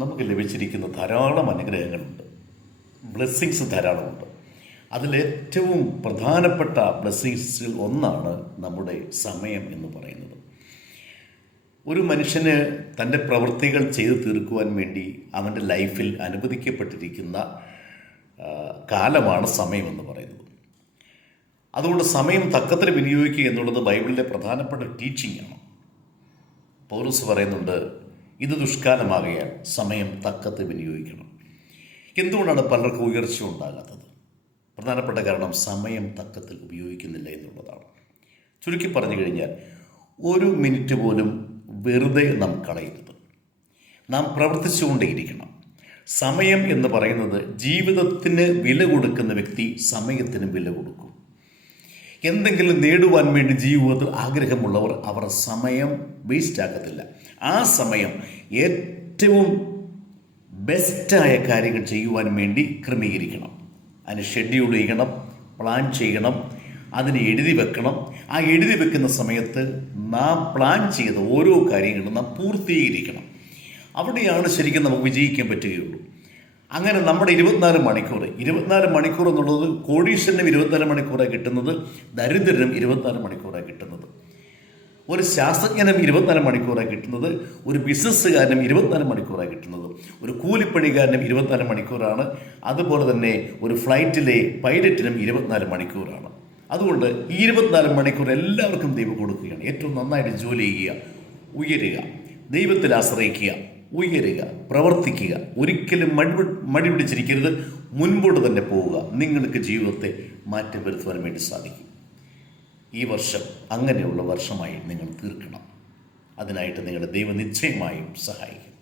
നമുക്ക് ലഭിച്ചിരിക്കുന്ന ധാരാളം അനുഗ്രഹങ്ങളുണ്ട്, ബ്ലെസ്സിങ്സ് ധാരാളമുണ്ട്. അതിലേറ്റവും പ്രധാനപ്പെട്ട ബ്ലെസ്സിങ്സിൽ ഒന്നാണ് നമ്മുടെ സമയം എന്ന് പറയുന്നത്. ഒരു മനുഷ്യന് തൻ്റെ പ്രവൃത്തികൾ ചെയ്തു തീർക്കുവാൻ വേണ്ടി അവൻ്റെ ലൈഫിൽ അനുവദിക്കപ്പെട്ടിരിക്കുന്ന കാലമാണ് സമയമെന്ന് പറയുന്നത്. അതുകൊണ്ട് സമയം തക്കത്തിൽ വിനിയോഗിക്കുക എന്നുള്ളത് ബൈബിളിലെ പ്രധാനപ്പെട്ട ടീച്ചിങ് ആണ്. പൗലോസ് പറയുന്നുണ്ട്, ഇത് ദുഷ്കാലമാകയാൽ സമയം തക്കത്തിൽ വിനിയോഗിക്കണം. എന്തുകൊണ്ടാണ് പലർക്കും ഉയർച്ച ഉണ്ടാകാത്തത്? പ്രധാനപ്പെട്ട കാരണം സമയം തക്കത്തിൽ ഉപയോഗിക്കുന്നില്ല എന്നുള്ളതാണ്. ചുരുക്കി പറഞ്ഞു കഴിഞ്ഞാൽ, ഒരു മിനിറ്റ് പോലും വെറുതെ നാം കളയരുത്. നാം പ്രവർത്തിച്ചുകൊണ്ടേയിരിക്കണം. സമയം എന്ന് പറയുന്നത്, ജീവിതത്തിന് വില കൊടുക്കുന്ന വ്യക്തി സമയത്തിന് വില കൊടുക്കും. എന്തെങ്കിലും നേടുവാൻ വേണ്ടി ജീവിതത്തിൽ ആഗ്രഹമുള്ളവർ അവർ സമയം വേസ്റ്റ് ആക്കത്തില്ല. ആ സമയം ഏറ്റവും ബെസ്റ്റായ കാര്യങ്ങൾ ചെയ്യുവാൻ വേണ്ടി ക്രമീകരിക്കണം. അതിന് ഷെഡ്യൂൾ ചെയ്യണം, പ്ലാൻ ചെയ്യണം, അതിന് എഴുതി വെക്കണം. ആ എഴുതി വെക്കുന്ന സമയത്ത് നാം പ്ലാൻ ചെയ്ത ഓരോ കാര്യങ്ങളും നാം പൂർത്തീകരിക്കണം. അവിടെയാണ് ശരിക്കും നമുക്ക് വിജയിക്കാൻ പറ്റുകയുള്ളൂ. അങ്ങനെ നമ്മുടെ 24 മണിക്കൂർ എന്നുള്ളത് കോടീശ്വരനും 24 മണിക്കൂറാണ് കിട്ടുന്നത്, ദരിദ്രനും 24 മണിക്കൂറാണ് കിട്ടുന്നത്. ഒരു ശാസ്ത്രജ്ഞനും 24 മണിക്കൂറാണ് കിട്ടുന്നത്, ഒരു ബിസിനസ്സുകാരനും 24 മണിക്കൂറാണ് കിട്ടുന്നത്, ഒരു കൂലിപ്പണിക്കാരനും 24 മണിക്കൂറാണ്. അതുപോലെ തന്നെ ഒരു ഫ്ലൈറ്റിലെ പൈലറ്റിനും 24 മണിക്കൂറാണ്. അതുകൊണ്ട് ഈ 24 മണിക്കൂർ എല്ലാവർക്കും ദൈവം കൊടുക്കുകയാണ്. ഏറ്റവും നന്നായിട്ട് ജോലി ചെയ്യുക, ഉയരുക, ദൈവത്തിൽ ആശ്രയിക്കുക, ഉയരുക, പ്രവർത്തിക്കുക. ഒരിക്കലും മടി പിടിച്ചിരിക്കരുത്. മുൻപോട്ട് തന്നെ പോവുക. നിങ്ങൾക്ക് ജീവിതത്തെ മാറ്റം വരുത്തുവാൻ വേണ്ടി സാധിക്കും. ഈ വർഷം അങ്ങനെയുള്ള വർഷമായി നിങ്ങൾ തീർക്കണം. അതിനായിട്ട് നിങ്ങളുടെ ദൈവം നിശ്ചയമായും സഹായിക്കും.